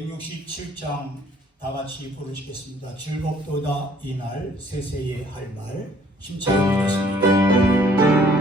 167장 다 같이 부르시겠습니다. 즐겁도다 이날 세세의 할 말 힘차게 부르겠습니다.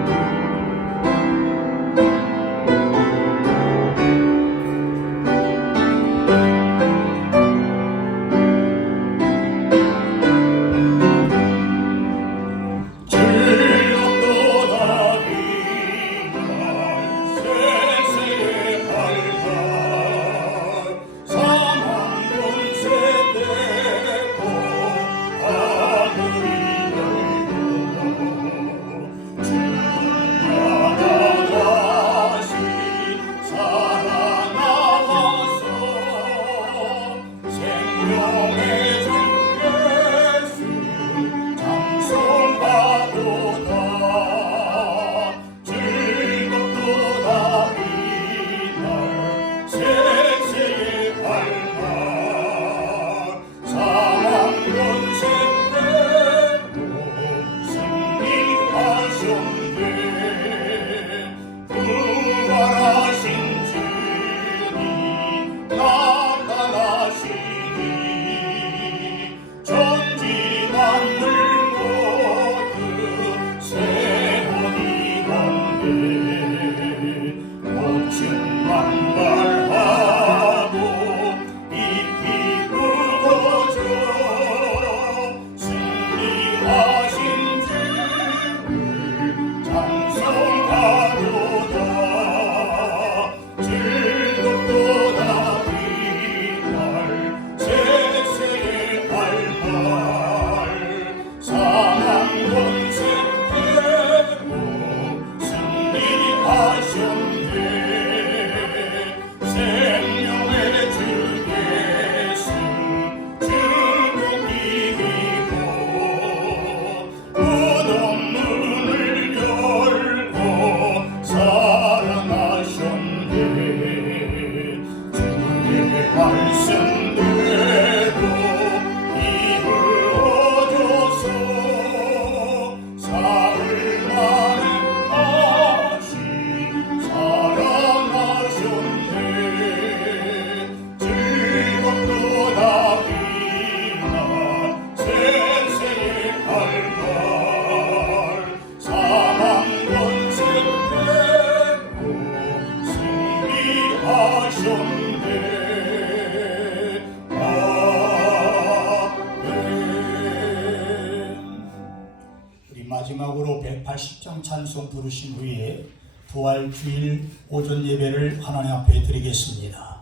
마지막으로 180장 찬송 부르신 후에 부활 주일 오전 예배를 하나님 앞에 드리겠습니다.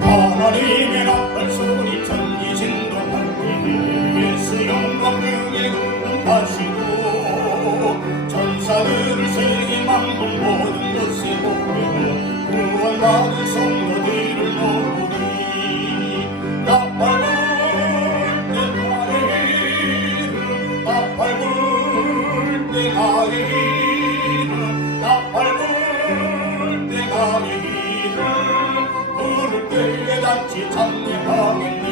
하나님의 나팔 소리 천지 진동하니 예수 영광 중에 응답하시고 천사들을 세계 만국 모든 것에 보내고 구원받은 성도들을 모으니 나팔 불 때 나이는 나팔 불 때 나이는 나팔 불 때 나이는 부를 때에 단지 찬양하겠네.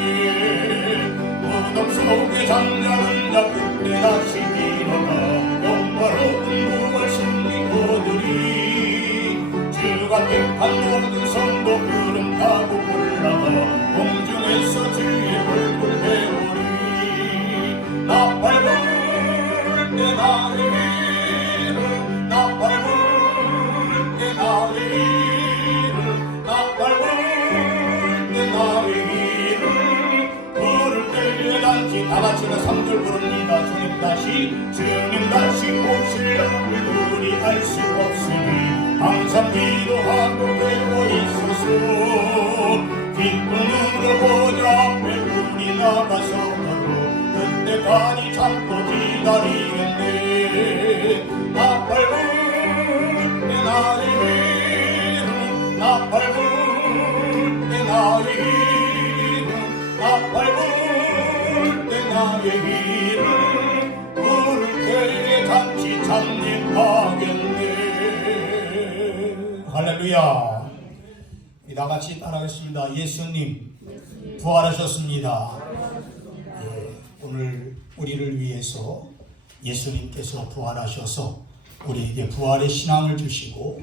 무덤 속에 잠자는 자 그때 다시 일어나 영화로운 부활 승리거들이 주가 택한 모든 성도 구름 타고 올라가 공중에서 주의 얼굴 배우리. 나팔 불 때 나이는 나팔 불 때 나이는 나팔 불 때 나이는 부를 때에 단지 다같이 3절 부릅니다. 주님 다시 오시려면 우리 알 수 없으니 항상 기도하고 되고 있어서 기쁨으로 보좌 앞에 우리 나가서라도 그때까지 참고 기다리겠네. 나팔 불 때 나이는 나팔 불 때 나이는 나팔 불 때 나이는 부를 때에 잔치 찬양하겠네. 할렐루야. 다같이 따라하겠습니다. 예수님 부활하셨습니다. 예, 오늘 우리를 위해서 예수님께서 부활하셔서 우리에게 부활의 신앙을 주시고,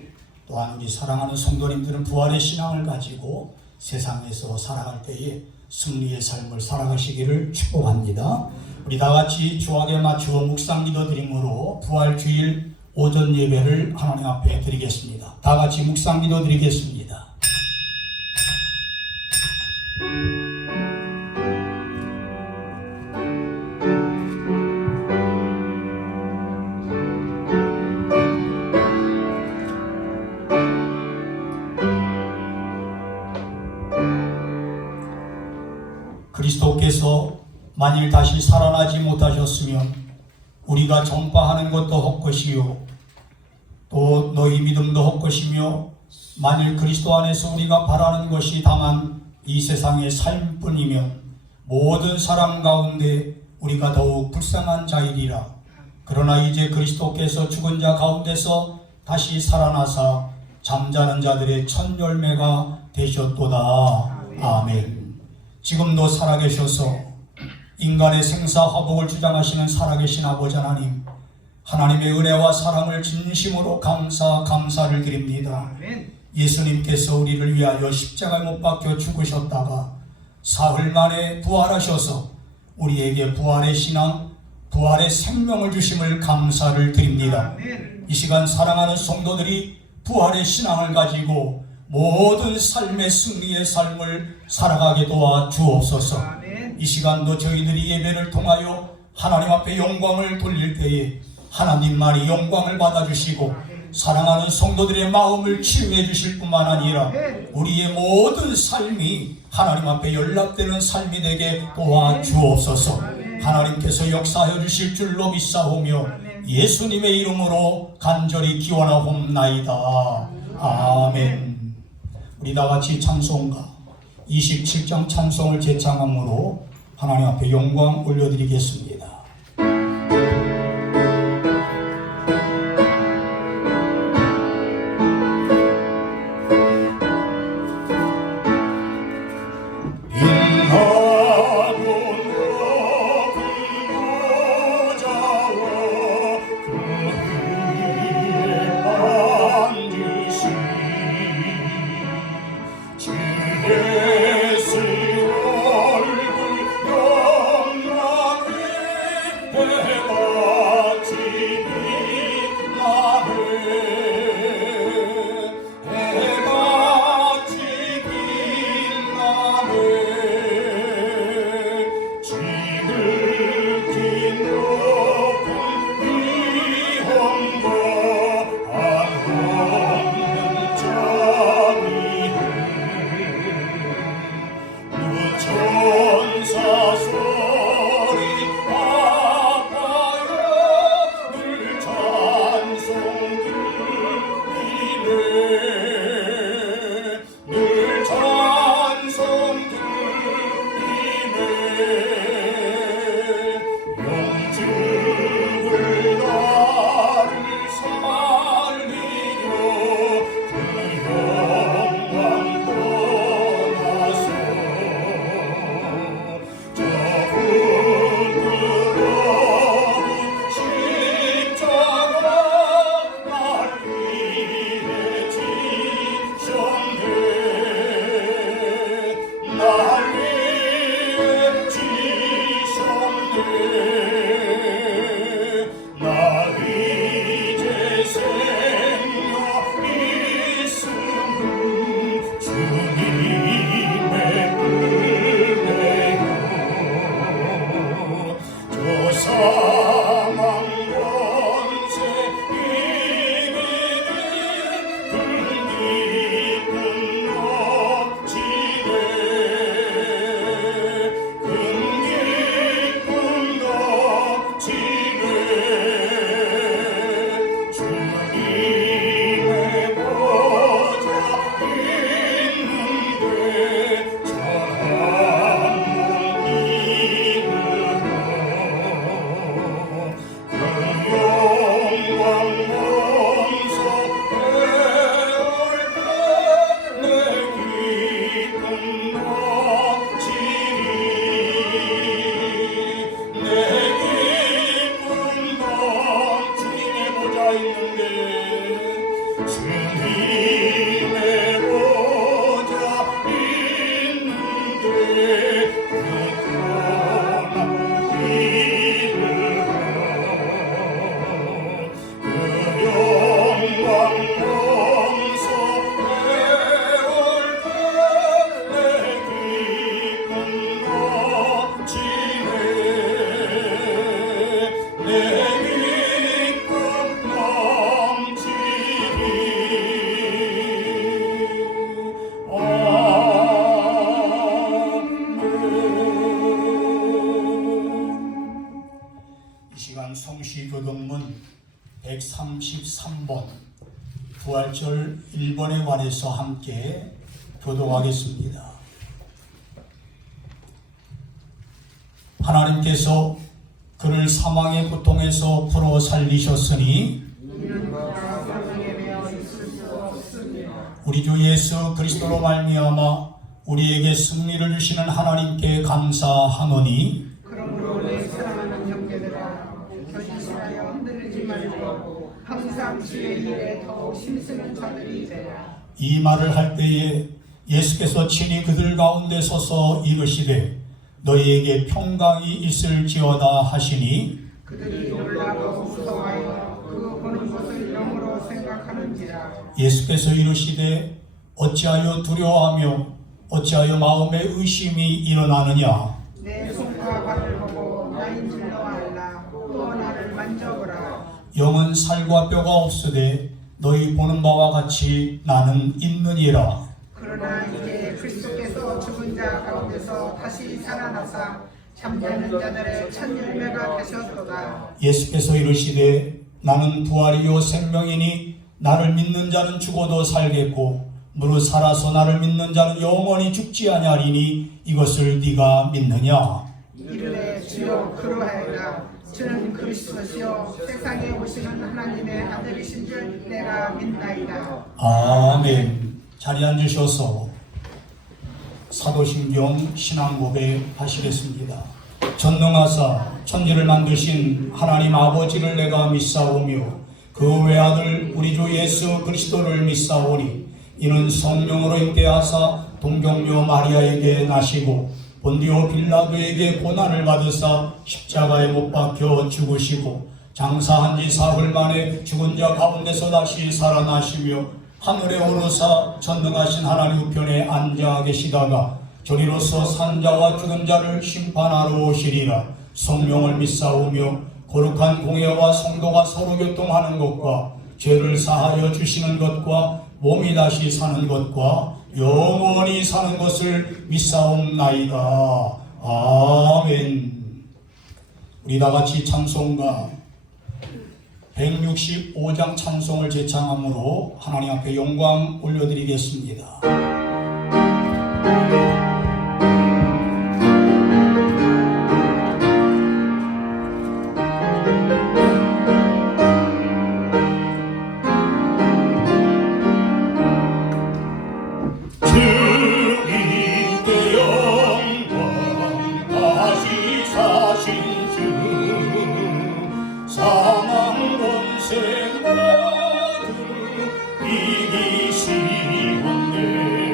또한 우리 사랑하는 성도님들은 부활의 신앙을 가지고 세상에서 살아갈 때에 승리의 삶을 살아가시기를 축복합니다. 우리 다 같이 주악에 맞추어 묵상 기도 드림으로 부활 주일 오전 예배를 하나님 앞에 드리겠습니다. 다 같이 묵상 기도 드리겠습니다. 그리스도께서 만일 다시 살아나지 못하셨으면 우리가 전파하는 것도 헛것이요 또 너희 믿음도 헛것이며, 만일 그리스도 안에서 우리가 바라는 것이 다만 이 세상의 삶뿐이면 모든 사람 가운데 우리가 더욱 불쌍한 자이리라. 그러나 이제 그리스도께서 죽은 자 가운데서 다시 살아나사 잠자는 자들의 첫 열매가 되셨도다. 아멘. 지금도 살아계셔서 인간의 생사화복을 주장하시는 살아계신 아버지 하나님, 하나님의 은혜와 사랑을 진심으로 감사를 드립니다. 예수님께서 우리를 위하여 십자가에 못 박혀 죽으셨다가 사흘 만에 부활하셔서 우리에게 부활의 신앙, 부활의 생명을 주심을 감사를 드립니다. 이 시간 사랑하는 성도들이 부활의 신앙을 가지고 모든 삶의 승리의 삶을 살아가게 도와 주옵소서. 이 시간도 저희들이 예배를 통하여 하나님 앞에 영광을 돌릴 때에 하나님만이 영광을 받아주시고 사랑하는 성도들의 마음을 치유해 주실 뿐만 아니라 우리의 모든 삶이 하나님 앞에 연락되는 삶이 되게 도와 주옵소서. 하나님께서 역사하여 주실 줄로 믿사오며 예수님의 이름으로 간절히 기원하옵나이다. 아멘. 우리 다같이 찬송가 27장 찬송을 제창함으로 하나님 앞에 영광 올려드리겠습니다. 서울시 교동문 133번 부활절 1번에 관해서 함께 교독하겠습니다. 하나님께서 그를 사망의 고통에서 풀어 살리셨으니 우리 주 예수 그리스도로 말미암아 우리에게 승리를 주시는 하나님께 감사하노니 그러므로 내 사랑하는 형제들아 결심하여 흔들리지 말고 항상 주의 일에 더욱 힘쓰는 자들이 되라. 이 말을 할 때에 예수께서 친히 그들 가운데 서서 이르시되 너희에게 평강이 있을지어다 하시니 그들이 놀라고 무서워하여 그 보는 것을 영으로 생각하는지라. 예수께서 이르시되 어찌하여 두려워하며 어찌하여 마음에 의심이 일어나느냐. 내 손과 발을 보고 나인 줄로 알라. 또 나를 만져보라. 영은 살과 뼈가 없으되 너희 보는 바와 같이 나는 있느니라. 그러나 이제 그리스도께서 죽은 자 가운데서 다시 살아나사 잠자는 자들의 첫 열매가 되셨도다. 예수께서 이르시되 나는 부활이요 생명이니 나를 믿는 자는 죽어도 살겠고 무릇 살아서 나를 믿는 자는 영원히 죽지 아니하리니 이것을 네가 믿느냐. 이르되 주여 그러하여라. 주는 그리스도시요 세상에 오시는 하나님의 아들이신 줄 내가 믿나이다. 아멘. 자리에 앉으셔서 사도신경 신앙고백 하시겠습니다. 전능하사 천지를 만드신 하나님 아버지를 내가 믿사오며 그 외아들 우리 주 예수 그리스도를 믿사오니 이는 성령으로 임대하사 동정녀 마리아에게 나시고 본디오 빌라도에게 고난을 받으사 십자가에 못 박혀 죽으시고 장사한 지 사흘 만에 죽은 자 가운데서 다시 살아나시며 하늘에 오르사 전능하신 하나님 우편에 앉아 계시다가 저리로서 산자와 죽은 자를 심판하러 오시리라. 성령을 믿사오며 거룩한 공예와 성도가 서로 교통하는 것과 죄를 사하여 주시는 것과 몸이 다시 사는 것과 영원히 사는 것을 믿사옵나이다. 아멘. 우리 다같이 찬송가 165장 찬송을 제창함으로 하나님 앞에 영광 올려드리겠습니다. 이기시옵네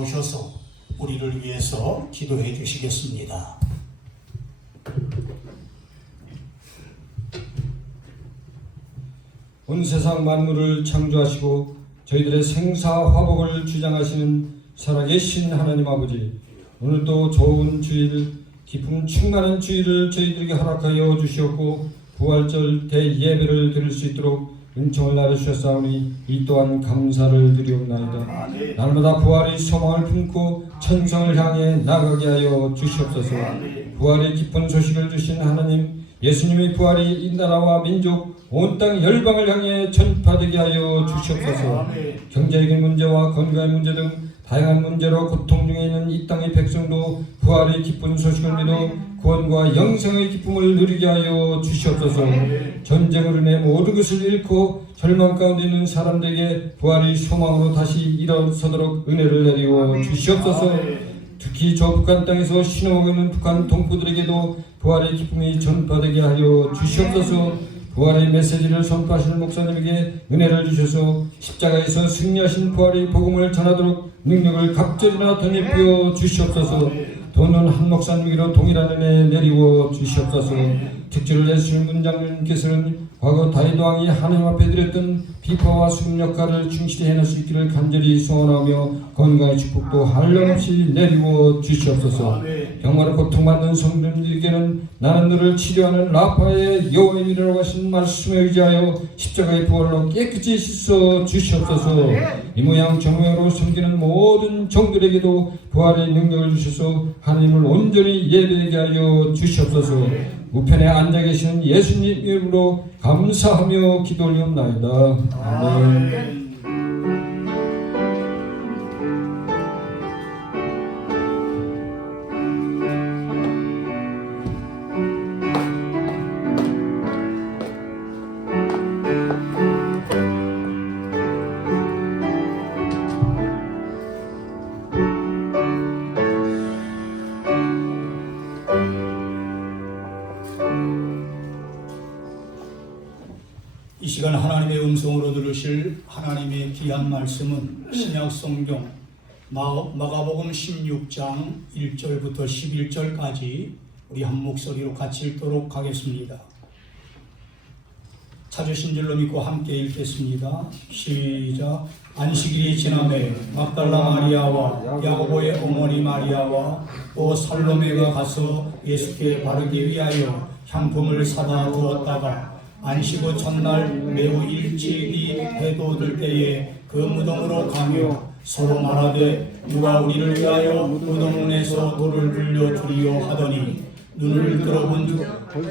나오셔서 우리를 위해서 기도해 주시겠습니다. 온 세상 만물을 창조하시고 저희들의 생사화복을 주장하시는 살아계신 하나님 아버지, 오늘도 좋은 주일, 기쁨 충만한 주일을 저희들에게 허락하여 주시었고 부활절 대예배를 드릴 수 있도록 은총을 나누셨사오니 이 또한 감사를 드리옵나이다. 날마다 부활의 소망을 품고 천성을 향해 나가게 하여 주시옵소서. 부활의 기쁜 소식을 주신 하나님, 예수님의 부활이 이 나라와 민족 온 땅 열방을 향해 전파되게 하여 주시옵소서. 경제적인 문제와 건강의 문제 등 다양한 문제로 고통 중에 있는 이 땅의 백성도 부활의 기쁜 소식을 믿어 구원과 영생의 기쁨을 누리게 하여 주시옵소서. 전쟁으로 인해 모든 것을 잃고 절망 가운데 있는 사람들에게 부활의 소망으로 다시 일어서도록 은혜를 내리워 주시옵소서. 특히 저 북한 땅에서 신음하고 있는 북한 동포들에게도 부활의 기쁨이 전파되게 하여 주시옵소서. 부활의 메시지를 선포하시는 목사님에게 은혜를 주셔서 십자가에서 승리하신 부활의 복음을 전하도록 능력을 갑절이나 덧입혀 주시옵소서. 도는 한 목사님에게로 동일한 은혜 내리워 주시옵소서. 특지를 내주시는 문장님께서는 과거 다윗 왕이 하나님 앞에 드렸던 비파와 수금 역할을 충실히 해낼 수 있기를 간절히 소원하며 건강의 축복도 한량없이 내리워 주시옵소서. 병마로 고통받는 성도들에게는 나는 너를 치료하는 라파의 여호와의 이름으로 하신 말씀에 의지하여 십자가의 부활로 깨끗이 씻어 주시옵소서. 이 모양 저 모양으로 섬기는 모든 종들에게도 부활의 능력을 주셔서 하나님을 온전히 예배하게 하여 주시옵소서. 우편에 앉아 계시는 예수님 이름으로 감사하며 기도 올리옵나이다. 아멘. 이 시간 하나님의 음성으로 들으실 하나님의 귀한 말씀은 신약 성경 마가복음 16장 1절부터 11절까지 우리 한 목소리로 같이 읽도록 하겠습니다. 찾으신 줄로 믿고 함께 읽겠습니다. 시작. 안식일이 지나매 막달라 마리아와 야고보의 어머니 마리아와 또 살로메가 가서 예수께 바르기 위하여 향품을 사다 두었다가 안식 후 첫날 매우 일찍이 해도 들 때에 그 무덤으로 가며 서로 말하되 누가 우리를 위하여 무덤 문에서 돌을 불려주리요 하더니 눈을 들어본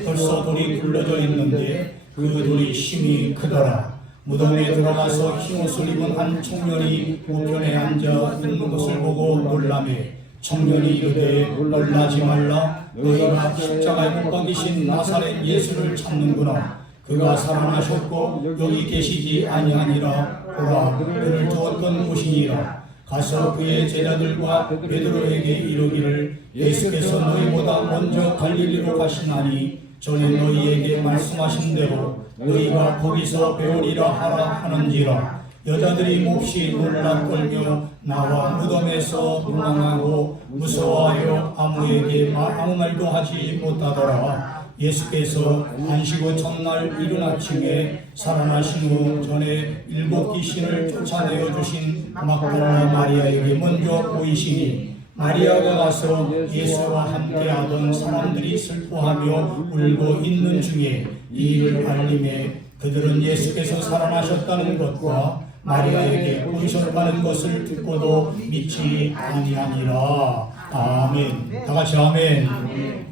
벌써 돌이 굴러져 있는데 그 돌이 심히 크더라. 무덤에 들어가서 흰옷을 입은 한 청년이 우편에 앉아 있는 것을 보고 놀라매 청년이 이르되 놀라지 말라. 너희가 십자가에 못 박이신 나사렛 예수를 찾는구나. 그가 살아나셨고 여기 계시지 아니하니라. 보라, 그를 두었던 곳이니라. 가서 그의 제자들과 베드로에게 이르기를 예수께서 너희보다 먼저 갈릴리로 가시나니 전에 너희에게 말씀하신 대로 너희가 거기서 배우리라 하라 하는지라. 여자들이 몹시 놀라 떨며 나와 무덤에서 도망하고 무서워하여 아무 말도 하지 못하더라. 예수께서 안식 후 첫날 이른 아침에 살아나신 후 전에 7 귀신을 쫓아내어 주신 막달라 마리아에게 먼저 보이시니 마리아가 가서 예수와 함께하던 사람들이 슬퍼하며 울고 있는 중에 이 일을 알림해 그들은 예수께서 살아나셨다는 것과 마리아에게 보이셨다는 것을 듣고도 믿지 아니하니라. 아멘. 다 같이 아멘.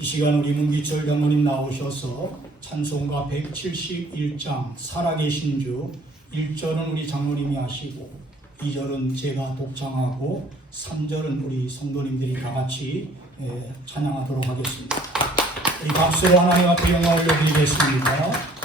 이 시간 우리 문기철 장로님 나오셔서 찬송가 171장 살아계신 주 1절은 우리 장로님이 하시고 2절은 제가 독창하고 3절은 우리 성도님들이 다 같이 찬양하도록 하겠습니다. 우리 박수로 하나님 앞에 영광 올려드리겠습니다.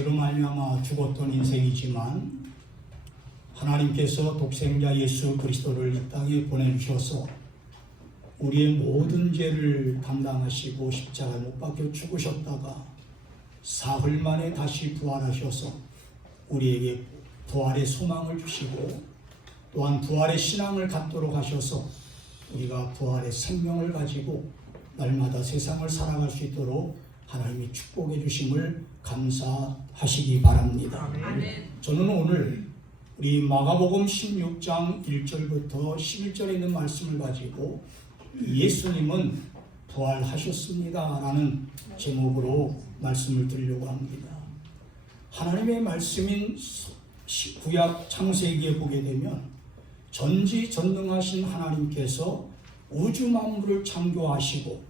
죄로 말미암아 죽었던 인생이지만 하나님께서 독생자 예수 그리스도를 이 땅에 보내주셔서 우리의 모든 죄를 담당하시고 십자가에 못 박혀 죽으셨다가 사흘 만에 다시 부활하셔서 우리에게 부활의 소망을 주시고 또한 부활의 신앙을 갖도록 하셔서 우리가 부활의 생명을 가지고 날마다 세상을 살아갈 수 있도록 하나님이 축복해 주심을 감사하시기 바랍니다. 저는 오늘 우리 마가복음 16장 1절부터 11절에 있는 말씀을 가지고 예수님은 부활하셨습니다 라는 제목으로 말씀을 드리려고 합니다. 하나님의 말씀인 구약 창세기에 보게 되면 전지전능하신 하나님께서 우주 만물을 창조하시고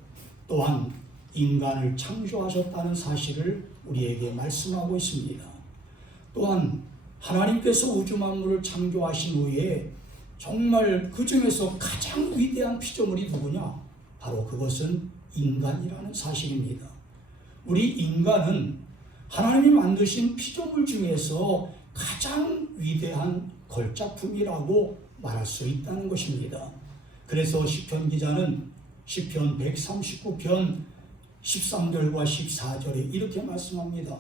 또한 인간을 창조하셨다는 사실을 우리에게 말씀하고 있습니다. 또한 하나님께서 우주 만물을 창조하신 후에 정말 그 중에서 가장 위대한 피조물이 누구냐? 바로 그것은 인간이라는 사실입니다. 우리 인간은 하나님이 만드신 피조물 중에서 가장 위대한 걸작품이라고 말할 수 있다는 것입니다. 그래서 시편 기자는 시편 139편 13절과 14절에 이렇게 말씀합니다.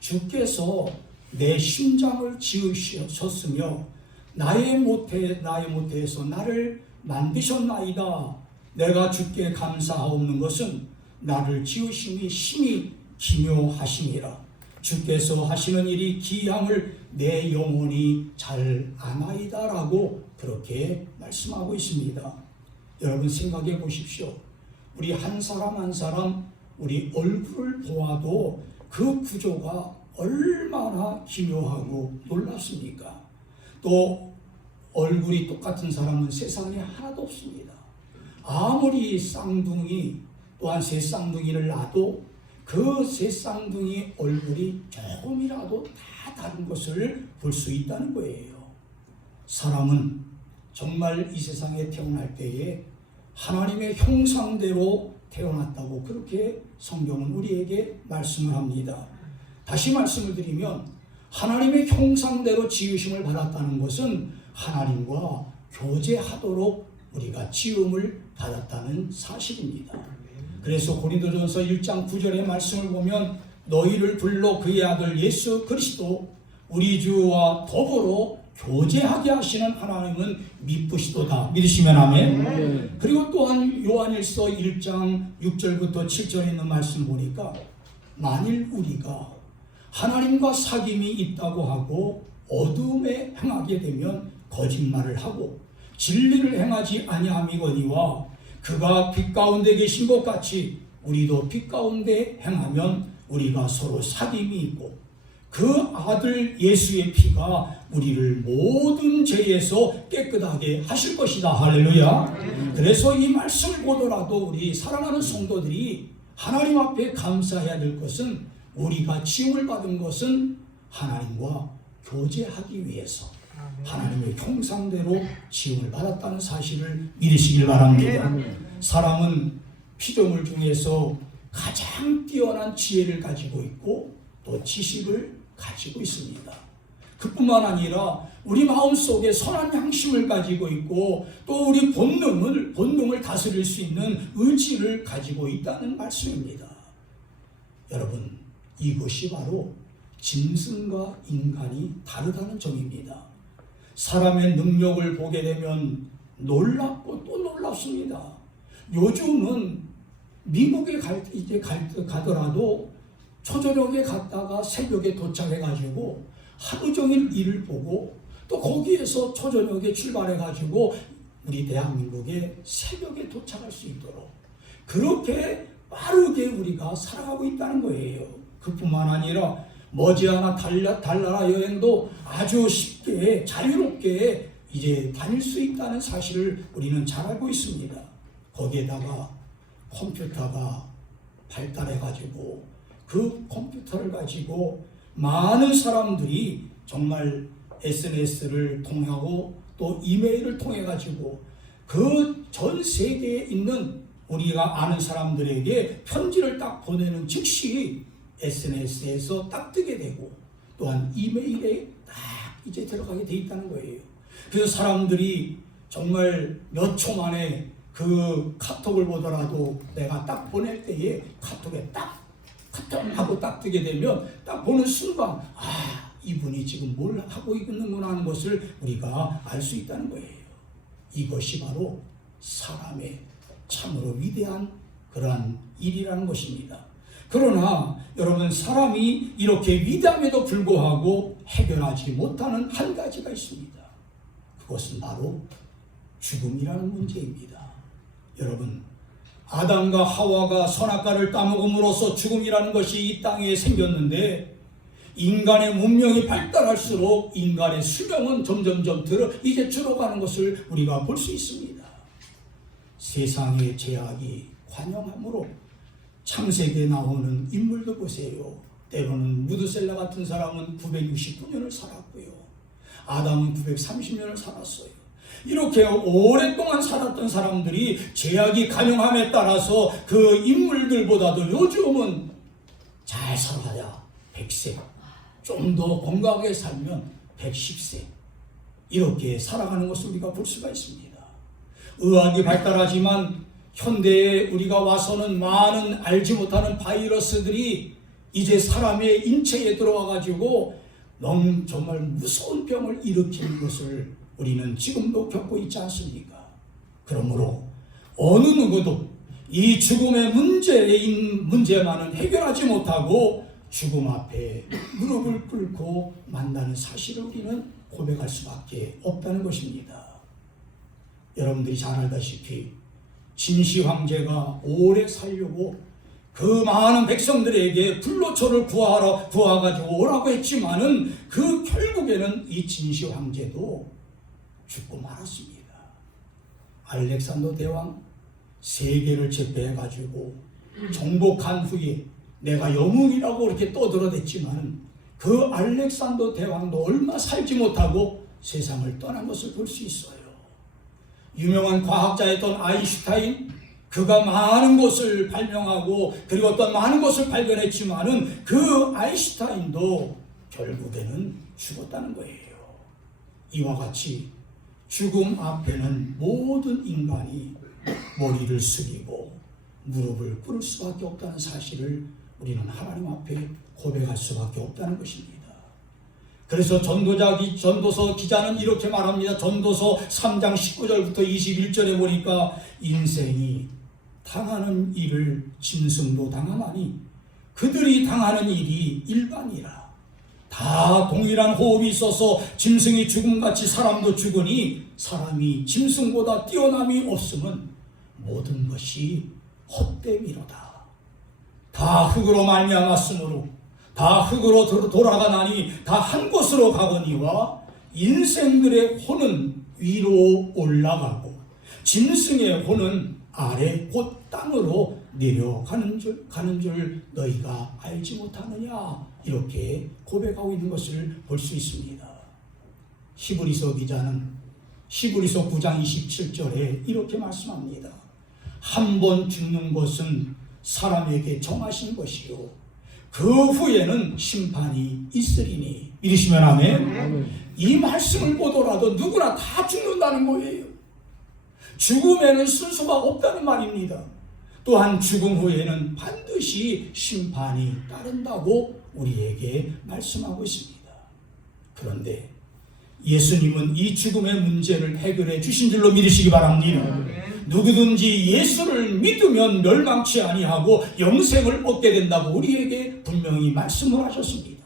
주께서 내 심장을 지으셨으며 나의 모태에서 나를 만드셨나이다. 내가 주께 감사하옵는 것은 나를 지으심이 심히 기묘하심이라. 주께서 하시는 일이 기이함을 내 영혼이 잘 아나이다 라고 그렇게 말씀하고 있습니다. 여러분 생각해 보십시오. 우리 한 사람 한 사람 우리 얼굴을 보아도 그 구조가 얼마나 기묘하고 놀랍습니까? 또 얼굴이 똑같은 사람은 세상에 하나도 없습니다. 아무리 쌍둥이 또한 새 쌍둥이를 낳아도 그 새 쌍둥이 얼굴이 조금이라도 다 다른 것을 볼 수 있다는 거예요. 사람은 정말 이 세상에 태어날 때에 하나님의 형상대로 태어났다고 그렇게 성경은 우리에게 말씀을 합니다. 다시 말씀을 드리면 하나님의 형상대로 지으심을 받았다는 것은 하나님과 교제하도록 우리가 지음을 받았다는 사실입니다. 그래서 고린도전서 1장 9절의 말씀을 보면 너희를 불러 그의 아들 예수 그리스도 우리 주와 더불어 교제하게 하시는 하나님은 미쁘시도다. 믿으시면 아멘. 그리고 또한 요한일서 1장 6절부터 7절에 있는 말씀 보니까 만일 우리가 하나님과 사귐이 있다고 하고 어둠에 행하게 되면 거짓말을 하고 진리를 행하지 아니함이거니와 그가 빛 가운데 계신 것 같이 우리도 빛 가운데 행하면 우리가 서로 사귐이 있고 그 아들 예수의 피가 우리를 모든 죄에서 깨끗하게 하실 것이다. 할렐루야. 그래서 이 말씀을 보더라도 우리 사랑하는 성도들이 하나님 앞에 감사해야 될 것은 우리가 지음을 받은 것은 하나님과 교제하기 위해서 하나님의 형상대로 지음을 받았다는 사실을 믿으시길 바랍니다. 사람은 피조물 중에서 가장 뛰어난 지혜를 가지고 있고 또 지식을 가지고 있습니다. 그뿐만 아니라 우리 마음속에 선한 양심을 가지고 있고 또 우리 본능을 다스릴 수 있는 의지를 가지고 있다는 말씀입니다. 여러분, 이것이 바로 짐승과 인간이 다르다는 점입니다. 사람의 능력을 보게 되면 놀랍고 또 놀랍습니다. 요즘은 미국에 가더라도 초저녁에 갔다가 새벽에 도착해가지고 하루 종일 일을 보고 또 거기에서 초저녁에 출발해가지고 우리 대한민국에 새벽에 도착할 수 있도록 그렇게 빠르게 우리가 살아가고 있다는 거예요. 그뿐만 아니라 머지않아 달나라 여행도 아주 쉽게 자유롭게 이제 다닐 수 있다는 사실을 우리는 잘 알고 있습니다. 거기에다가 컴퓨터가 발달해가지고 그 컴퓨터를 가지고 많은 사람들이 정말 SNS를 통하고 또 이메일을 통해 가지고 그 전 세계에 있는 우리가 아는 사람들에게 편지를 딱 보내는 즉시 SNS에서 딱 뜨게 되고 또한 이메일에 딱 이제 들어가게 돼 있다는 거예요. 그래서 사람들이 정말 몇 초 만에 그 카톡을 보더라도 내가 딱 보낼 때에 카톡에 딱 카톡하고 딱 뜨게 되면 딱 보는 순간 이분이 지금 뭘 하고 있는구나 하는 것을 우리가 알 수 있다는 거예요. 이것이 바로 사람의 참으로 위대한 그러한 일이라는 것입니다. 그러나 여러분, 사람이 이렇게 위대함에도 불구하고 해결하지 못하는 한 가지가 있습니다. 그것은 바로 죽음이라는 문제입니다. 여러분, 아담과 하와가 선악과를 따먹음으로써 죽음이라는 것이 이 땅에 생겼는데, 인간의 문명이 발달할수록 인간의 수명은 점점점 이제 줄어가는 것을 우리가 볼 수 있습니다. 세상의 제약이 관영함으로 창세기에 나오는 인물도 보세요. 때로는 무드셀라 같은 사람은 969년을 살았고요. 아담은 930년을 살았어요. 이렇게 오랫동안 살았던 사람들이 제약이 관영함에 따라서 그 인물들보다도 요즘은 잘 살아야 100세, 좀 더 건강하게 살면 110세, 이렇게 살아가는 것을 우리가 볼 수가 있습니다. 의학이 발달하지만 현대에 우리가 와서는 많은 알지 못하는 바이러스들이 이제 사람의 인체에 들어와 가지고 너무 정말 무서운 병을 일으키는 것을 우리는 지금도 겪고 있지 않습니까? 그러므로 어느 누구도 이 죽음의 문제만은 해결하지 못하고 죽음 앞에 무릎을 꿇고 만나는 사실을 우리는 고백할 수밖에 없다는 것입니다. 여러분들이 잘 알다시피 진시 황제가 오래 살려고 그 많은 백성들에게 불로초를 구하가지고 오라고 했지만은 그 결국에는 이 진시 황제도 죽고 말았습니다. 알렉산더 대왕 세계를 제패해가지고 정복한 후에 내가 영웅이라고 그렇게 떠들어댔지만 그 알렉산더 대왕도 얼마 살지 못하고 세상을 떠난 것을 볼 수 있어요. 유명한 과학자였던 아인슈타인, 그가 많은 것을 발명하고 그리고 어떤 많은 것을 발견했지만은 그 아인슈타인도 결국에는 죽었다는 거예요. 이와 같이 죽음 앞에는 모든 인간이 머리를 숙이고 무릎을 꿇을 수밖에 없다는 사실을 우리는 하나님 앞에 고백할 수밖에 없다는 것입니다. 그래서 전도서 기자는 이렇게 말합니다. 전도서 3장 19절부터 21절에 보니까 인생이 당하는 일을 짐승도 당하나니 그들이 당하는 일이 일반이라. 다 동일한 호흡이 있어서 짐승이 죽음같이 사람도 죽으니 사람이 짐승보다 뛰어남이 없음은 모든 것이 헛됨이로다. 다 흙으로 말미암았으므로 다 흙으로 돌아가나니 다 한 곳으로 가거니와 인생들의 혼은 위로 올라가고 짐승의 혼은 아래 곧 땅으로 내려가는 줄 너희가 알지 못하느냐, 이렇게 고백하고 있는 것을 볼 수 있습니다. 히브리서 기자는 히브리서 9장 27절에 이렇게 말씀합니다. 한 번 죽는 것은 사람에게 정하신 것이요 그 후에는 심판이 있으리니. 믿으시면 아멘. 이 말씀을 보더라도 누구나 다 죽는다는 거예요. 죽음에는 순서가 없다는 말입니다. 또한 죽음 후에는 반드시 심판이 따른다고 우리에게 말씀하고 있습니다. 그런데 예수님은 이 죽음의 문제를 해결해 주신 줄로 믿으시기 바랍니다. 누구든지 예수를 믿으면 멸망치 아니하고 영생을 얻게 된다고 우리에게 분명히 말씀을 하셨습니다.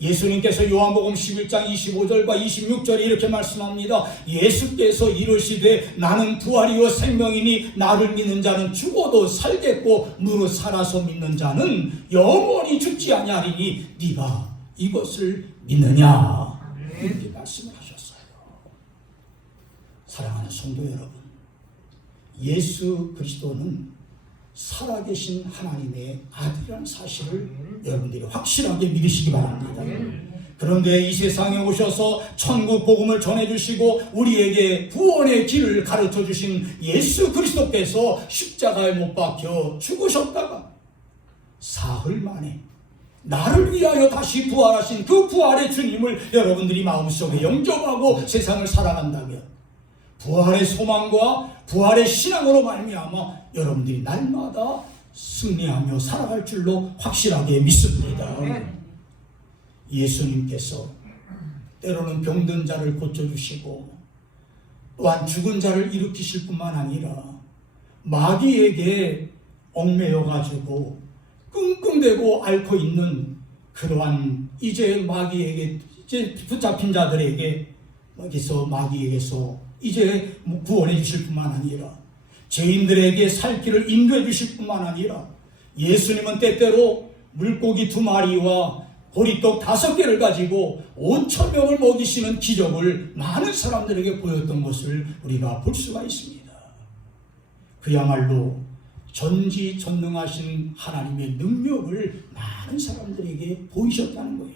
예수님께서 요한복음 11장 25절과 26절에 이렇게 말씀합니다. 예수께서 이르시되 나는 부활이요 생명이니 나를 믿는 자는 죽어도 살겠고 무릇 살아서 믿는 자는 영원히 죽지 아니하리니 네가 이것을 믿느냐, 이렇게 말씀을 하셨어요. 사랑하는 성도 여러분, 예수 그리스도는 살아계신 하나님의 아들이라는 사실을 여러분들이 확실하게 믿으시기 바랍니다. 그런데 이 세상에 오셔서 천국 복음을 전해주시고 우리에게 구원의 길을 가르쳐주신 예수 그리스도께서 십자가에 못 박혀 죽으셨다가 사흘 만에 나를 위하여 다시 부활하신 그 부활의 주님을 여러분들이 마음속에 영접하고 세상을 살아간다면 부활의 소망과 부활의 신앙으로 말미암아 여러분들이 날마다 승리하며 살아갈 줄로 확실하게 믿습니다. 예수님께서 때로는 병든 자를 고쳐주시고 또한 죽은 자를 일으키실 뿐만 아니라 마귀에게 얽매여 가지고 끙끙대고 앓고 있는 그러한 이제 마귀에게 이제 붙잡힌 자들에게 마귀에게서 이제 구원해 주실 뿐만 아니라 죄인들에게 살 길을 인도해 주실 뿐만 아니라 예수님은 때때로 물고기 2마리와 보리떡 5개를 가지고 5,000명을 먹이시는 기적을 많은 사람들에게 보였던 것을 우리가 볼 수가 있습니다. 그야말로 전지전능하신 하나님의 능력을 많은 사람들에게 보이셨다는 거예요.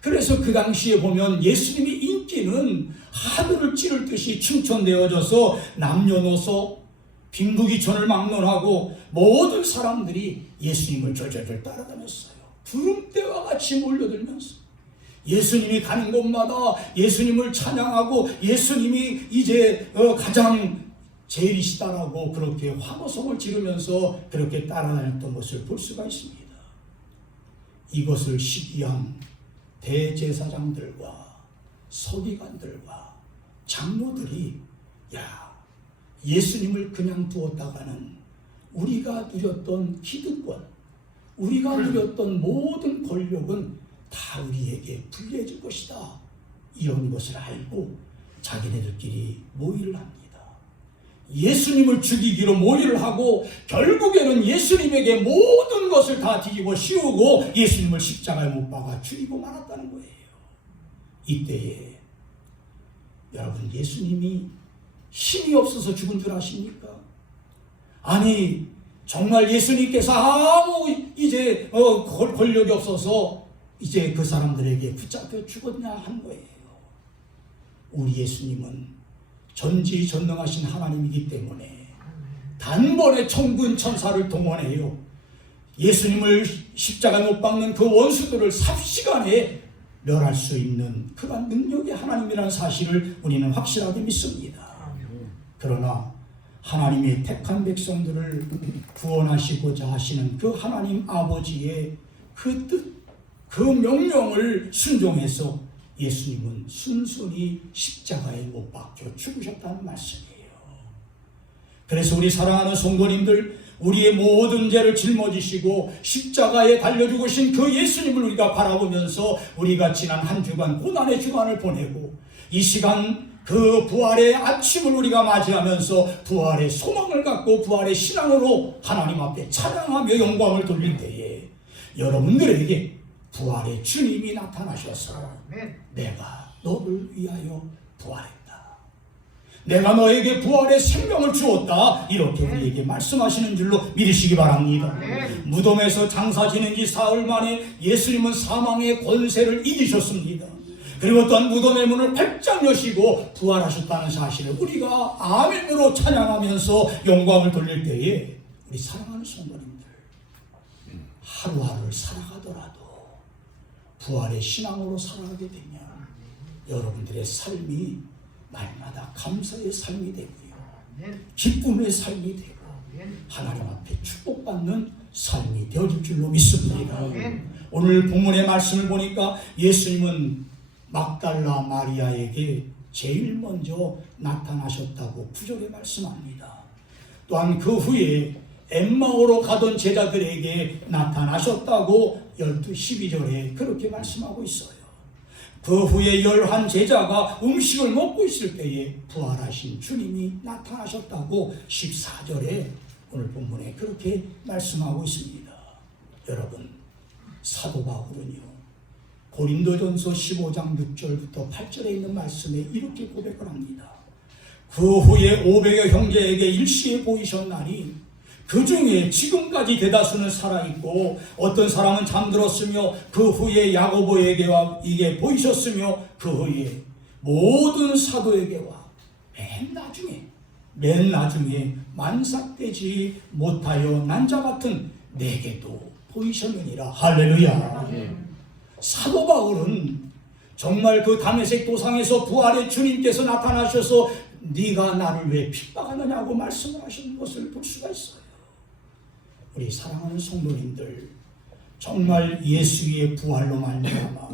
그래서 그 당시에 보면 예수님의 인기는 하늘을 찌를 듯이 충천되어져서 남녀노소 빈부귀천을 막론하고 모든 사람들이 예수님을 졸졸졸 따라다녔어요. 구름대와 같이 몰려들면서 예수님이 가는 곳마다 예수님을 찬양하고 예수님이 이제 가장 제일이시다라고 그렇게 환호성을 지르면서 그렇게 따라다녔던 것을 볼 수가 있습니다. 이것을 시기한 대제사장들과 서기관들과 장로들이 예수님을 그냥 두었다가는 우리가 누렸던 기득권, 우리가 누렸던 모든 권력은 다 우리에게 불리해질 것이다. 이런 것을 알고 자기네들끼리 모의를 합니다. 예수님을 죽이기로 모의를 하고 결국에는 예수님에게 모든 것을 다 뒤집어 씌우고 예수님을 십자가에 못 박아 죽이고 말았다는 거예요. 이때에 여러분, 예수님이 힘이 없어서 죽은 줄 아십니까? 아니, 정말 예수님께서 아무 이제 권력이 없어서 이제 그 사람들에게 붙잡혀 죽었냐 한 거예요. 우리 예수님은 전지전능하신 하나님이기 때문에 단번에 천군 천사를 동원해요. 예수님을 십자가에 못 박는 그 원수들을 삽시간에 멸할 수 있는 그런 능력의 하나님이라는 사실을 우리는 확실하게 믿습니다. 그러나 하나님의 택한 백성들을 구원하시고자 하시는 그 하나님 아버지의 그 뜻, 그 명령을 순종해서 예수님은 순순히 십자가에 못 박혀 죽으셨다는 말씀이에요. 그래서 우리 사랑하는 성도님들, 우리의 모든 죄를 짊어지시고 십자가에 달려 죽으신 그 예수님을 우리가 바라보면서 우리가 지난 한 주간 고난의 주간을 보내고 이 시간 그 부활의 아침을 우리가 맞이하면서 부활의 소망을 갖고 부활의 신앙으로 하나님 앞에 찬양하며 영광을 돌릴 때에 여러분들에게 부활의 주님이 나타나셔서 내가 너를 위하여 부활했다, 내가 너에게 부활의 생명을 주었다, 이렇게 우리에게 말씀하시는 줄로 믿으시기 바랍니다. 무덤에서 장사 지낸 지 사흘 만에 예수님은 사망의 권세를 이기셨습니다. 그리고 또한 무덤의 문을 활짝 여시고 부활하셨다는 사실을 우리가 아멘으로 찬양하면서 영광을 돌릴 때에 우리 사랑하는 성도님들, 하루하루를 살아가더라도 부활의 신앙으로 살아가게 되면 여러분들의 삶이 날마다 감사의 삶이 되고요, 기쁨의 삶이 되고 하나님 앞에 축복받는 삶이 되어질 줄로 믿습니다. 오늘 본문의 말씀을 보니까 예수님은 막달라 마리아에게 제일 먼저 나타나셨다고 9절에 말씀합니다. 또한 그 후에 엠마오로 가던 제자들에게 나타나셨다고 12절에 그렇게 말씀하고 있어요. 그 후에 11제자가 음식을 먹고 있을 때에 부활하신 주님이 나타나셨다고 14절에 오늘 본문에 그렇게 말씀하고 있습니다. 여러분, 사도 바울은요, 고린도전서 15장 6절부터 8절에 있는 말씀에 이렇게 고백을 합니다. 그 후에 500여 형제에게 일시에 보이셨나니 그 중에 지금까지 대다수는 살아있고 어떤 사람은 잠들었으며 그 후에 야고보에게와 이게 보이셨으며 그 후에 모든 사도에게와 맨 나중에 만삭되지 못하여 난자 같은 내게도 보이셨느니라. 할렐루야. 사도 바울은 정말 그 다메섹 도상에서 부활의 주님께서 나타나셔서 네가 나를 왜 핍박하느냐고 말씀을 하시는 것을 볼 수가 있어요. 우리 사랑하는 성도님들, 정말 예수의 부활로 말미암아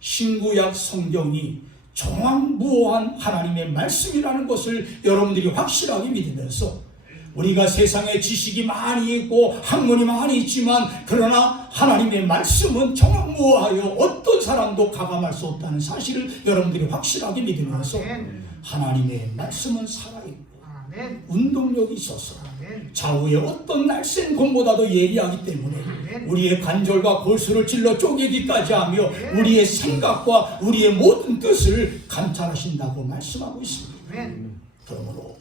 신구약 성경이 정확무오한 하나님의 말씀이라는 것을 여러분들이 확실하게 믿으면서, 우리가 세상에 지식이 많이 있고 학문이 많이 있지만 그러나 하나님의 말씀은 정확무오하여 어떤 사람도 가감할 수 없다는 사실을 여러분들이 확실하게 믿으면서, 하나님의 말씀은 살아있고 운동력이 있어서 좌우의 어떤 날쌘 검보다도 예리하기 때문에 우리의 관절과 골수를 찔러 쪼개기까지 하며 우리의 생각과 우리의 모든 뜻을 감찰하신다고 말씀하고 있습니다. 그러므로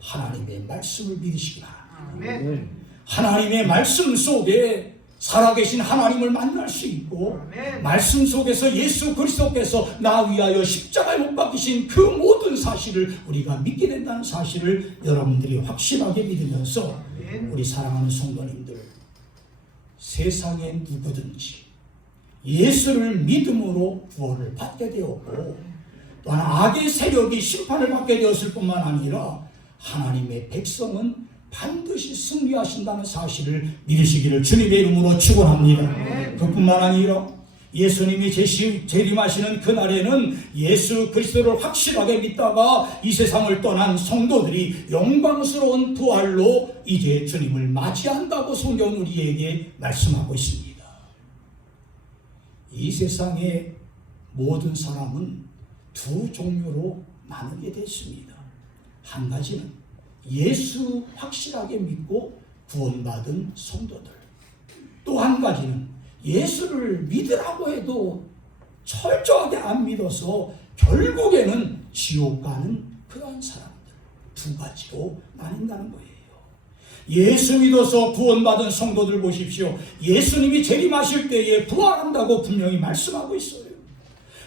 하나님의 말씀을 믿으시기 바랍니다. 하나님의 말씀 속에 살아계신 하나님을 만날 수 있고, 말씀 속에서 예수 그리스도께서 나 위하여 십자가에 못 박히신 그 모든 사실을 우리가 믿게 된다는 사실을 여러분들이 확실하게 믿으면서, 우리 사랑하는 성도님들, 세상에 누구든지 예수를 믿음으로 구원을 받게 되었고, 또한 악의 세력이 심판을 받게 되었을 뿐만 아니라 하나님의 백성은 반드시 승리하신다는 사실을 믿으시기를 주님의 이름으로 축원합니다. 그뿐만 아니라 예수님이 재림하시는 그날에는 예수 그리스도를 확실하게 믿다가 이 세상을 떠난 성도들이 영광스러운 부활로 이제 주님을 맞이한다고 성경은 우리에게 말씀하고 있습니다. 이 세상의 모든 사람은 두 종류로 나누게 됐습니다. 한 가지는 예수 확실하게 믿고 구원받은 성도들, 또 한 가지는 예수를 믿으라고 해도 철저하게 안 믿어서 결국에는 지옥 가는 그런 사람들, 두 가지로 나뉜다는 거예요. 예수 믿어서 구원받은 성도들 보십시오. 예수님이 재림하실 때에 부활한다고 분명히 말씀하고 있어요.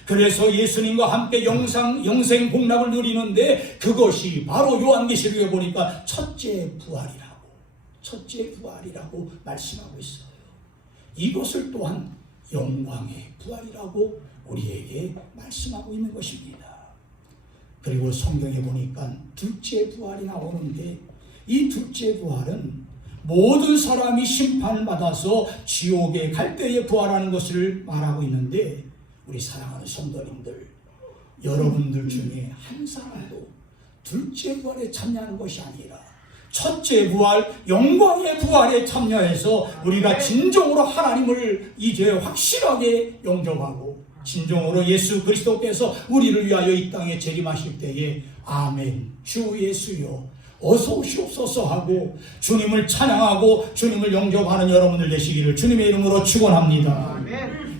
그래서 예수님과 함께 영생 복락을 누리는데, 그것이 바로 요한계시록에 보니까 첫째 부활이라고 말씀하고 있어요. 이것을 또한 영광의 부활이라고 우리에게 말씀하고 있는 것입니다. 그리고 성경에 보니까 둘째 부활이 나오는데, 이 둘째 부활은 모든 사람이 심판을 받아서 지옥에 갈 때에 부활하는 것을 말하고 있는데, 우리 사랑하는 성도님들, 여러분들 중에 한 사람도 둘째 부활에 참여하는 것이 아니라 첫째 부활, 영광의 부활에 참여해서 우리가 진정으로 하나님을 이제 확실하게 영접하고, 진정으로 예수 그리스도께서 우리를 위하여 이 땅에 재림하실 때에 아멘, 주 예수여 어서 오시옵소서 하고 주님을 찬양하고 주님을 영접하는 여러분들 되시기를 주님의 이름으로 축원합니다.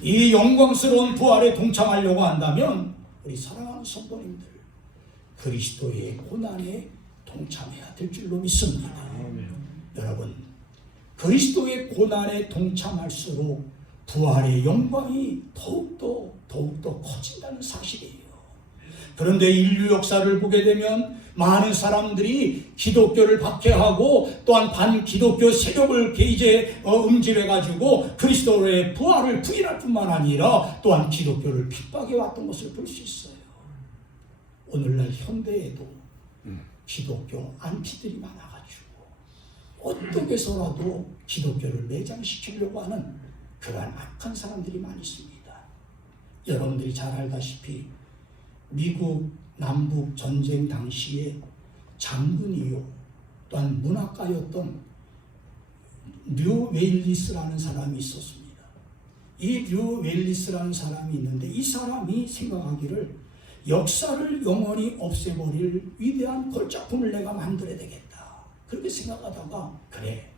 이 영광스러운 부활에 동참하려고 한다면 우리 사랑하는 성도님들, 그리스도의 고난에 동참해야 될 줄로 믿습니다. 여러분, 그리스도의 고난에 동참할수록 부활의 영광이 더욱더 커진다는 사실이에요. 그런데 인류 역사를 보게 되면 많은 사람들이 기독교를 박해하고 또한 반기독교 세력을 이제 응집해가지고 그리스도의 부활을 부인할 뿐만 아니라 또한 기독교를 핍박해왔던 것을 볼 수 있어요. 오늘날 현대에도 기독교 안티들이 많아가지고 어떻게 해서라도 기독교를 매장시키려고 하는 그러한 악한 사람들이 많이 있습니다. 여러분들이 잘 알다시피 미국 남북 전쟁 당시에 장군이요 또한 문학가였던 류 웨일리스라는 사람이 있었습니다. 이 류 웨일리스라는 사람이 있는데, 이 사람이 생각하기를 역사를 영원히 없애버릴 위대한 걸작품을 내가 만들어야 되겠다, 그렇게 생각하다가 그래,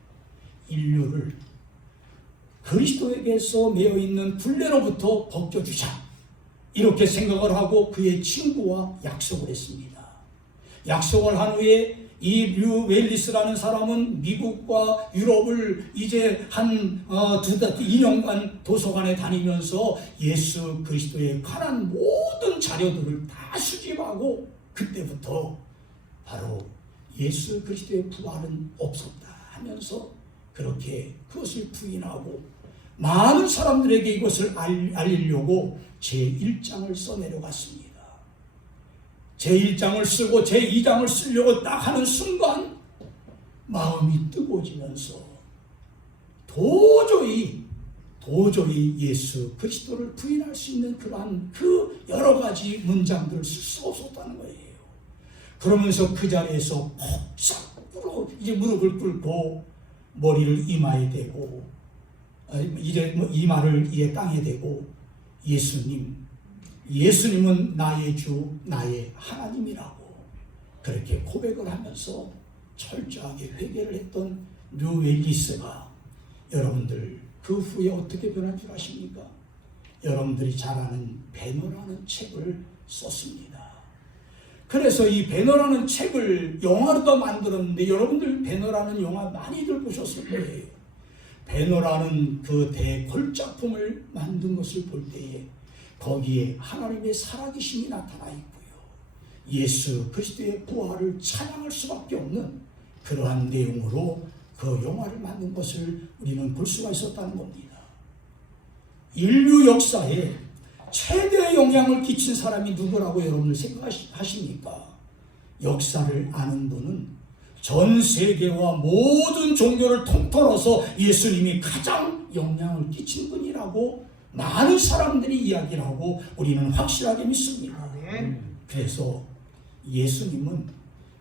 인류를 그리스도에게서 매여있는 굴레로부터 벗겨주자, 이렇게 생각을 하고 그의 친구와 약속을 했습니다. 약속을 한 후에 이 류 웨일리스라는 사람은 미국과 유럽을 이제 한 2년간 도서관에 다니면서 예수 그리스도에 관한 모든 자료들을 다 수집하고, 그때부터 바로 예수 그리스도의 부활은 없었다 하면서 그렇게 그것을 부인하고 많은 사람들에게 이것을 알리려고 제1장을 써내려갔습니다. 제1장을 쓰고 제2장을 쓰려고 딱 하는 순간 마음이 뜨거워지면서 도저히 예수 그리스도를 부인할 수 있는 그러한 그 여러 가지 문장들을 쓸 수 없었다는 거예요. 그러면서 그 자리에서 폭삭 이제 무릎을 꿇고 머리를 이마에 대고 이제 이마를 이에 땅에 대고 예수님은 나의 주 나의 하나님이라고 그렇게 고백을 하면서 철저하게 회개를 했던 류웰리스가 여러분들 그 후에 어떻게 변한 줄 아십니까? 여러분들이 잘 아는 배너라는 책을 썼습니다. 그래서 이 배너라는 책을 영화로도 만들었는데 여러분들 배너라는 영화 많이들 보셨을 거예요. 배너라는 그 대골작품을 만든 것을 볼 때에 거기에 하나님의 살아계심이 나타나 있고요. 예수 그리스도의 부활을 찬양할 수밖에 없는 그러한 내용으로 그 영화를 만든 것을 우리는 볼 수가 있었다는 겁니다. 인류 역사에 최대 영향을 끼친 사람이 누구라고 여러분들 생각하십니까? 역사를 아는 분은 전 세계와 모든 종교를 통틀어서 예수님이 가장 영향을 끼친 분이라고 많은 사람들이 이야기를 하고 우리는 확실하게 믿습니다. 그래서 예수님은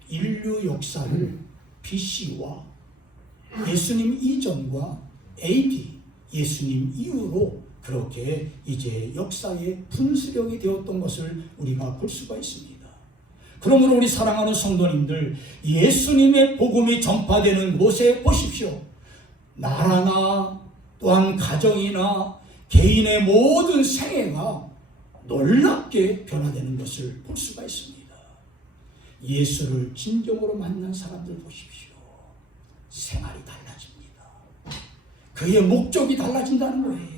인류 역사를 BC와 예수님 이전과 AD, 예수님 이후로 그렇게 이제 역사의 분수령이 되었던 것을 우리가 볼 수가 있습니다. 그러므로 우리 사랑하는 성도님들, 예수님의 복음이 전파되는 곳에 보십시오. 나라나 또한 가정이나 개인의 모든 생애가 놀랍게 변화되는 것을 볼 수가 있습니다. 예수를 진정으로 만난 사람들 보십시오. 생활이 달라집니다. 그의 목적이 달라진다는 거예요.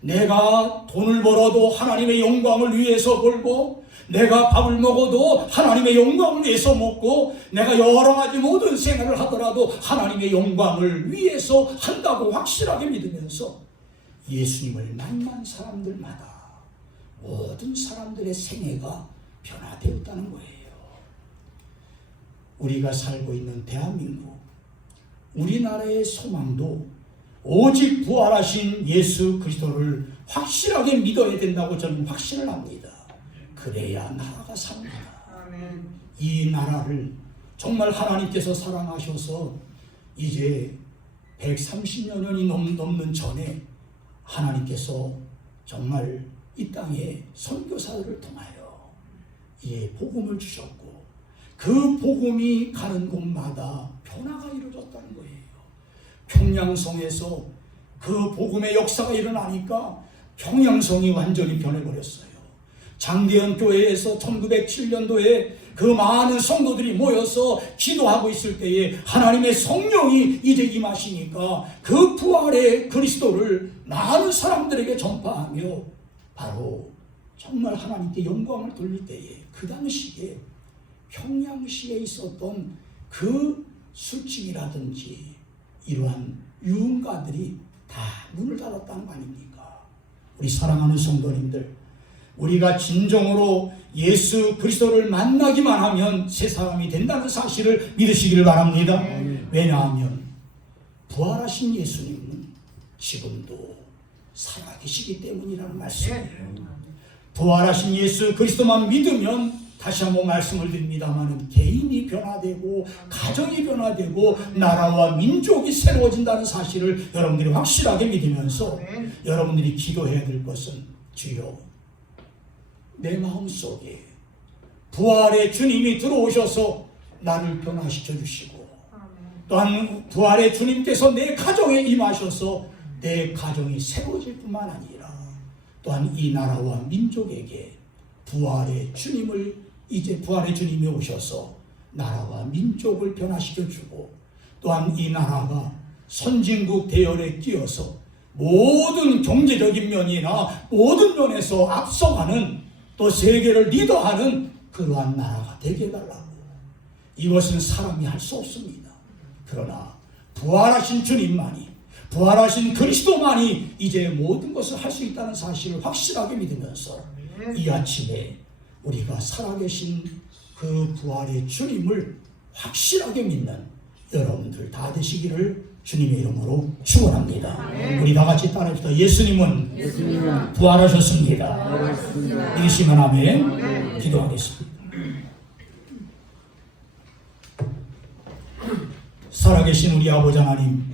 내가 돈을 벌어도 하나님의 영광을 위해서 벌고, 내가 밥을 먹어도 하나님의 영광을 위해서 먹고, 내가 여러 가지 모든 생활을 하더라도 하나님의 영광을 위해서 한다고 확실하게 믿으면서 예수님을 만난 사람들마다 모든 사람들의 생애가 변화되었다는 거예요. 우리가 살고 있는 대한민국, 우리나라의 소망도 오직 부활하신 예수 그리스도를 확실하게 믿어야 된다고 저는 확신을 합니다. 그래야 나라가 삽니다. 이 나라를 정말 하나님께서 사랑하셔서 이제 130여 년이 넘는 전에 하나님께서 정말 이 땅에 선교사들을 통하여 복음을 주셨고, 그 복음이 가는 곳마다 변화가 이루어졌다는 거예요. 평양성에서 그 복음의 역사가 일어나니까 평양성이 완전히 변해버렸어요. 장대현 교회에서 1907년도에 그 많은 성도들이 모여서 기도하고 있을 때에 하나님의 성령이 이제 임하시니까 그 부활의 그리스도를 많은 사람들에게 전파하며 바로 정말 하나님께 영광을 돌릴 때에 그 당시에 평양시에 있었던 그 술집이라든지 이러한 유흥가들이 다 문을 닫았다는 거 아닙니까? 우리 사랑하는 성도님들, 우리가 진정으로 예수 그리스도를 만나기만 하면 새 사람이 된다는 사실을 믿으시기를 바랍니다. 왜냐하면 부활하신 예수님은 지금도 살아계시기 때문이라는 말씀이에요. 부활하신 예수 그리스도만 믿으면 다시 한번 말씀을 드립니다만 개인이 변화되고 가정이 변화되고 나라와 민족이 새로워진다는 사실을 여러분들이 확실하게 믿으면서 여러분들이 기도해야 될 것은 주여 내 마음속에 부활의 주님이 들어오셔서 나를 변화시켜 주시고 또한 부활의 주님께서 내 가정에 임하셔서 내 가정이 새로워질 뿐만 아니라 또한 이 나라와 민족에게 부활의 주님이 오셔서 나라와 민족을 변화시켜 주고 또한 이 나라가 선진국 대열에 끼어서 모든 경제적인 면이나 모든 면에서 앞서가는 또 세계를 리더하는 그러한 나라가 되게 해달라고. 이것은 사람이 할 수 없습니다. 그러나 부활하신 주님만이, 부활하신 그리스도만이 이제 모든 것을 할 수 있다는 사실을 확실하게 믿으면서 이 아침에 우리가 살아계신 그 부활의 주님을 확실하게 믿는 여러분들 다 되시기를 주님의 이름으로 축원합니다. 우리 다 같이 따라합시다. 예수님은 부활하셨습니다. 믿으시면 아멘. 기도하겠습니다. 살아계신 우리 아버지 하나님,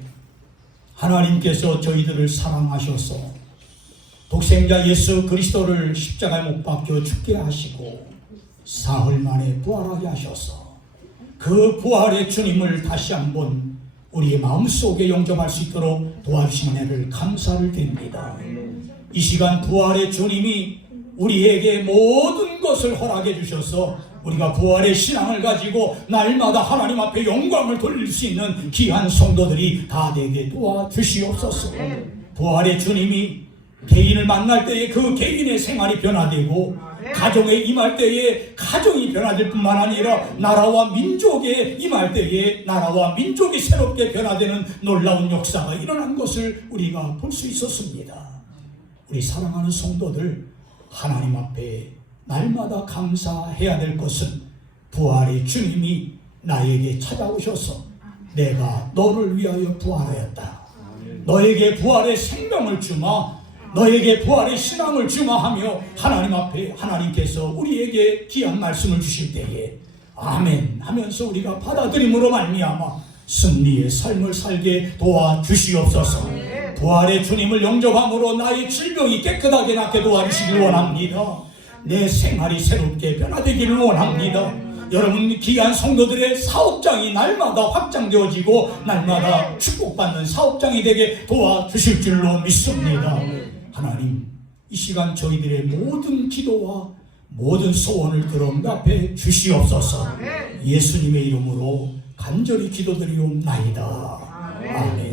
하나님께서 저희들을 사랑하셔서 독생자 예수 그리스도를 십자가에 못 박혀 죽게 하시고 사흘 만에 부활하게 하셔서 그 부활의 주님을 다시 한번 우리의 마음속에 영접할 수 있도록 도와주신 은혜를 감사를 드립니다. 이 시간 부활의 주님이 우리에게 모든 것을 허락해 주셔서 우리가 부활의 신앙을 가지고 날마다 하나님 앞에 영광을 돌릴 수 있는 귀한 성도들이 다 되게 도와주시옵소서. 부활의 주님이 개인을 만날 때에 그 개인의 생활이 변화되고 가정에 임할 때에 가정이 변화될 뿐만 아니라 나라와 민족에 임할 때에 나라와 민족이 새롭게 변화되는 놀라운 역사가 일어난 것을 우리가 볼 수 있었습니다. 우리 사랑하는 성도들, 하나님 앞에 날마다 감사해야 될 것은 부활의 주님이 나에게 찾아오셔서 내가 너를 위하여 부활하였다, 너에게 부활의 생명을 주마, 너에게 부활의 신앙을 주마 하며 하나님 앞에 하나님께서 우리에게 귀한 말씀을 주실 때에 아멘 하면서 우리가 받아들임으로 말미암아 승리의 삶을 살게 도와주시옵소서. 부활의 주님을 영접함으로 나의 질병이 깨끗하게 낫게 도와주시길 원합니다. 내 생활이 새롭게 변화되기를 원합니다. 여러분 귀한 성도들의 사업장이 날마다 확장되어지고 날마다 축복받는 사업장이 되게 도와주실 줄로 믿습니다. 하나님, 이 시간 저희들의 모든 기도와 모든 소원을 들어 응답해 주시옵소서. 예수님의 이름으로 간절히 기도드리옵나이다. 아멘.